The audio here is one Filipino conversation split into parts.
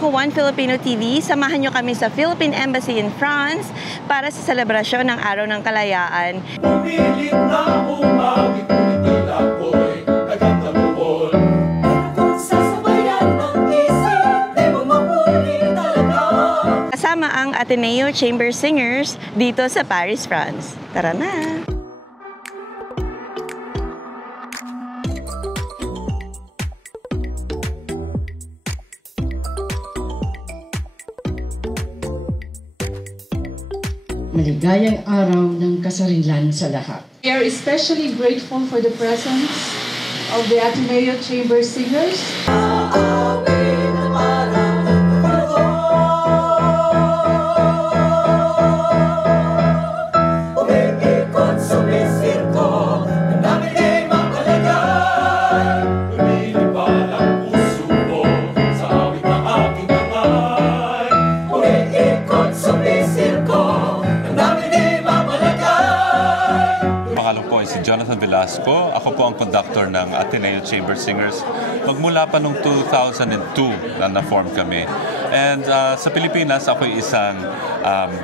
ako One Filipino TV. Samahan nyo kami sa Philippine Embassy in France para sa selebrasyon ng Araw ng Kalayaan. Pumilit na umawit, ngunit ako'y nagkatabuhol. Pero kung sasabayan ng isip, di mo mahuli talaga. Kasama ang Ateneo Chamber Singers dito sa Paris, France. Tara na! Maligayang araw ng kasarilan sa lahat. We are especially grateful for the presence of the Ateneo Chamber Singers. Si Jonathan Velasco. Ako po ang conductor ng Ateneo Chamber Singers. Magmula pa noong 2002 na na-form kami. And sa Pilipinas, ako isang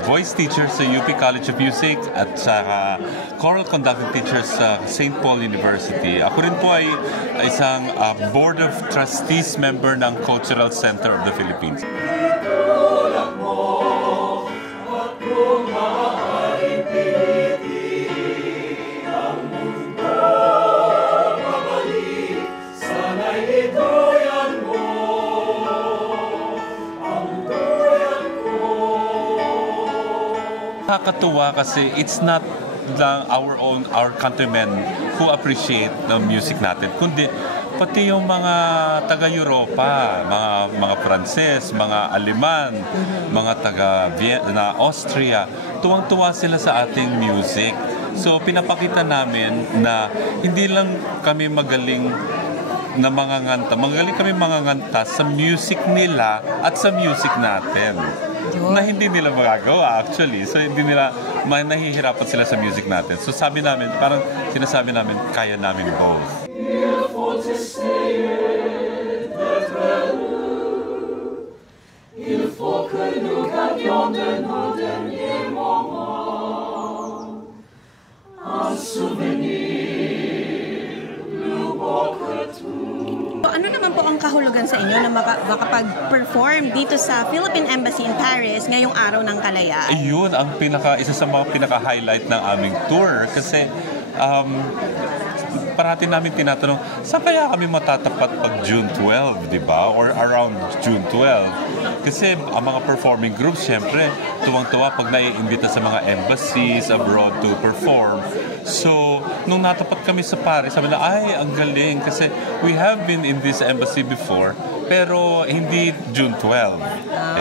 voice teacher sa UP College of Music at saka choral conducting teacher sa St. Paul University. Ako rin po ay isang Board of Trustees member ng Cultural Center of the Philippines. Nakakatuwa kasi it's not lang our countrymen who appreciate the music natin, kundi pati yung mga taga-Europa, mga Pranses, mga Aleman, mga taga-Vienna, Austria, tuwang-tuwa sila sa ating music. So pinapakita namin na hindi lang kami magaling na magaling kami manganganta sa music nila at sa music natin. Na hindi nila magagawa actually. So hindi nila, nahihirapan sila sa music natin. So sabi namin, parang sinasabi namin, kaya namin both. Ano naman po ang kahulugan sa inyo na makapag-perform dito sa Philippine Embassy in Paris ngayong Araw ng Kalayaan? Ayun, isa sa mga pinaka-highlight ng aming tour. Kasi parati namin tinatanong, saan kaya kami matatapat pag June 12, di ba? Or around June 12. Kasi ang mga performing groups, syempre, tuwang-tuwa pag naiimbita sa mga embassies abroad to perform. So, nung natapat kami sa Paris, sabi na, ay, ang galing. Kasi we have been in this embassy before, pero hindi June 12.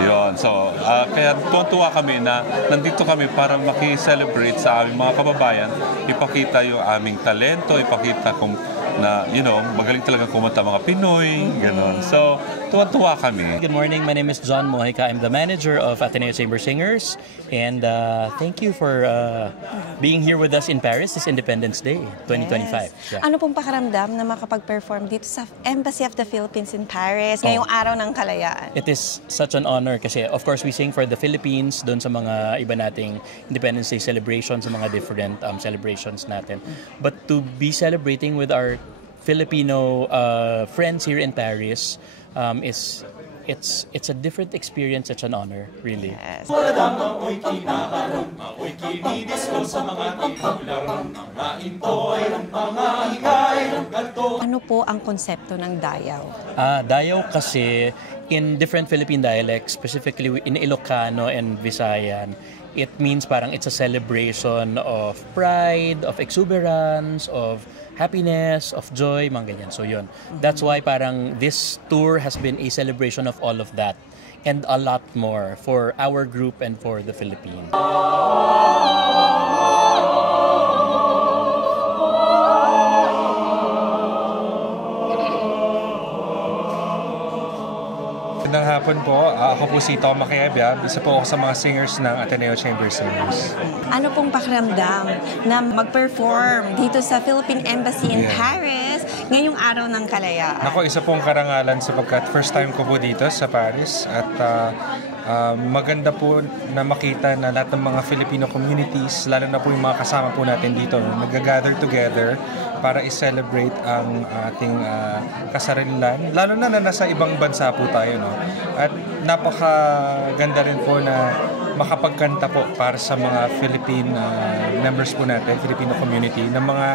Ayun. So, kaya tuwang-tuwa kami na nandito kami para maki-celebrate sa aming mga kababayan, ipakita yung aming talento, ipakita kung na, magaling talaga kumanta mga Pinoy, gano'n. So, tuwa-tuwa kami. Good morning, my name is John Mojica. I'm the manager of Ateneo Chamber Singers. And thank you for being here with us in Paris this Independence Day, 2025. Yes. Yeah. Ano pong pakaramdam na makapag-perform dito sa Embassy of the Philippines in Paris ngayong Araw ng Kalayaan? It is such an honor kasi of course we sing for the Philippines doon sa mga iba nating Independence Day celebrations, sa mga different celebrations natin. But to be celebrating with our Filipino friends here in Paris it's a different experience, such an honor, really. Yes. Ano po ang konsepto ng Dayaw? Dayaw kasi in different Philippine dialects, specifically in Ilocano and Visayan, it means parang it's a celebration of pride, of exuberance, of happiness, of joy, mga ganyan. So yun. That's why parang this tour has been a celebration of all of that and a lot more for our group and for the Philippines. Magandang hapon po. Ako po si Tom Makiabiab. Isa po ako sa mga singers ng Ateneo Chamber Singers. Ano pong pakiramdam na mag-perform dito sa Philippine Embassy in Paris ngayong araw ng kalayaan? Ako, isa pong karangalan sapagkat first time ko po dito sa Paris at maganda po na makita na lahat ng mga Filipino communities, lalo na po yung mga kasama po natin dito, nag-gather together para i-celebrate ang ating kasarilan, lalo na nasa ibang bansa po tayo, no? At napakaganda rin po na makapagkanta po para sa mga Philippine members po natin, Filipino community, ng mga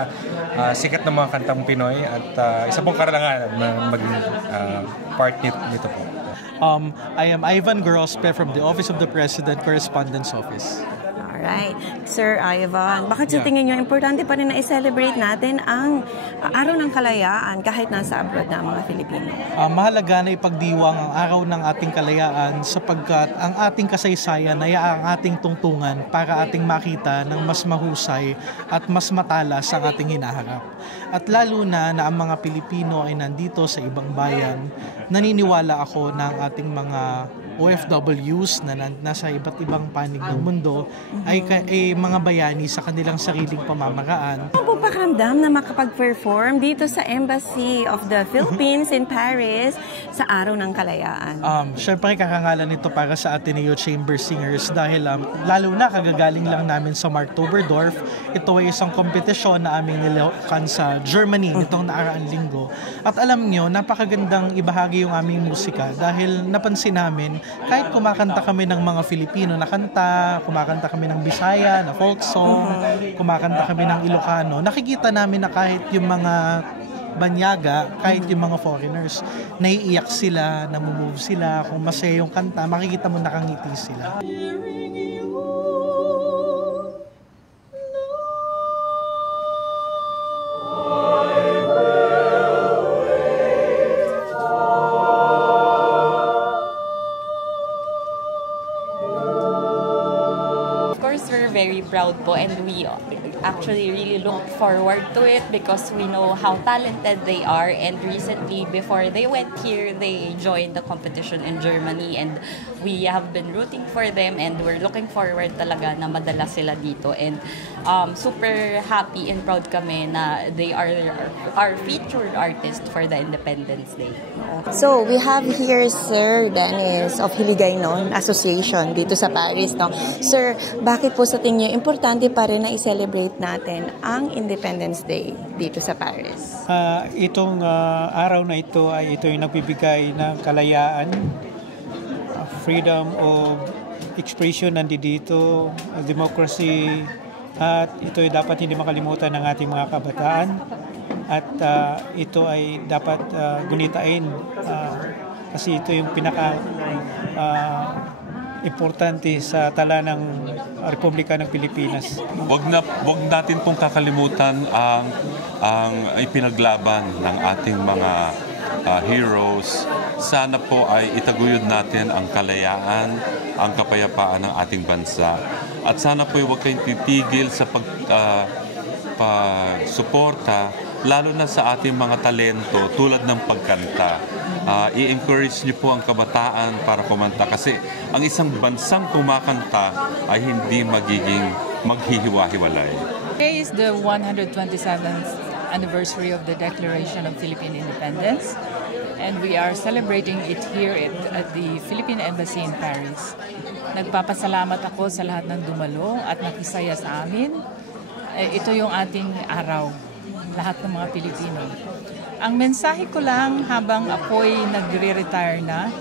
sikat na mga kantang Pinoy at isa pong karangalan na maging part nito po. I am Ivan Grospe from the Office of the President Correspondence Office. Alright. Sir Ivan, bakit sa tingin nyo importante pa rin na i-celebrate natin ang Araw ng Kalayaan kahit nasa abroad na ang mga Filipino? Mahalaga na ipagdiwang ang Araw ng ating Kalayaan sapagkat ang ating kasaysayan ay ang ating tungtungan para ating makita ng mas mahusay at mas matalas ang ating hinaharap. At lalo na ang mga Pilipino ay nandito sa ibang bayan, naniniwala ako na ang ating mga OFWs na nasa iba't ibang panig ng mundo ay mga bayani sa kanilang sariling pamamaraan. Ano po pakiramdam na makapag-perform dito sa Embassy of the Philippines in Paris sa Araw ng Kalayaan? Siyempre karangalan nito para sa Ateneo Chamber Singers dahil lalo na kagagaling lang namin sa Marktoberdorf. Ito ay isang kompetisyon na aming nilakukan sa Germany nitong naaraang linggo. At alam nyo, napakagandang ibahagi yung aming musika dahil napansin namin kahit kumakanta kami ng mga Filipino na kanta, kumakanta kami ng Bisaya, na folk song, kumakanta kami ng Ilocano, nakikita namin na kahit yung mga banyaga, kahit yung mga foreigners, naiiyak sila, namumove sila, kung masaya yung kanta, makikita mo nakangiti sila. Very proud po, and we actually really look forward to it because we know how talented they are, and recently before they went here they joined the competition in Germany, and we have been rooting for them and we're looking forward talaga na madala sila dito, and super happy and proud kami na they are our featured artist for the Independence Day. So, we have here Sir Dennis of Hiligaynon Association dito sa Paris, no? Sir, bakit po sa tingin niyo importante pa rin na i-celebrate natin ang Independence Day dito sa Paris? Itong araw na ito ay ito yung nagbibigay ng kalayaan, freedom of expression nandito, democracy, at ito ay dapat hindi makalimutan ng ating mga kabataan. At ito ay dapat gunitain kasi ito yung pinaka importante sa tala ng Republika ng Pilipinas. Wag natin pong kakalimutan ang ipinaglaban ng ating mga heroes. Sana po ay itaguyod natin ang kalayaan, ang kapayapaan ng ating bansa. At sana po huwag kayong titigil sa pagsuporta, lalo na sa ating mga talento tulad ng pagkanta. I-encourage niyo po ang kabataan para kumanta kasi ang isang bansang kumakanta ay hindi magiging maghihiwa-hiwalay. Today is the 127th anniversary of the Declaration of Philippine Independence, and we are celebrating it here at the Philippine Embassy in Paris. Nagpapasalamat ako sa lahat ng dumalo at nakisaya sa amin. Ito yung ating araw, lahat ng mga Pilipino. Ang mensahe ko lang habang ako'y nagre-retire na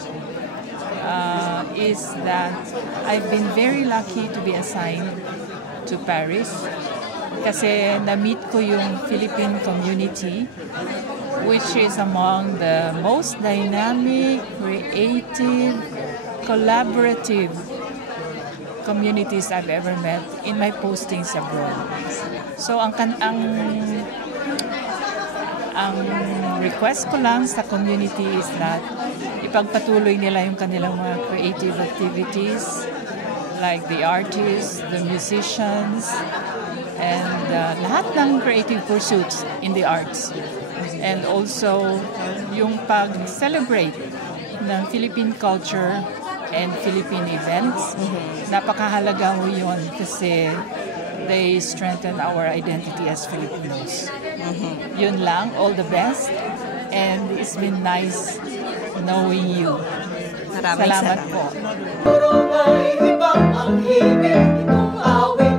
is that I've been very lucky to be assigned to Paris kasi na-meet ko yung Philippine community, which is among the most dynamic, creative, collaborative communities I've ever met in my postings abroad. So ang request ko lang sa community is that ipagpatuloy nila yung kanilang mga creative activities like the artists, the musicians, and lahat ng creative pursuits in the arts. And also yung pag-celebrate ng Philippine culture and Philippine events. Napakahalaga ho yun kasi they strengthen our identity as Filipinos. Yun lang, all the best. And it's been nice knowing you. Salamat po. Puro may ibang ang himig, itong awit.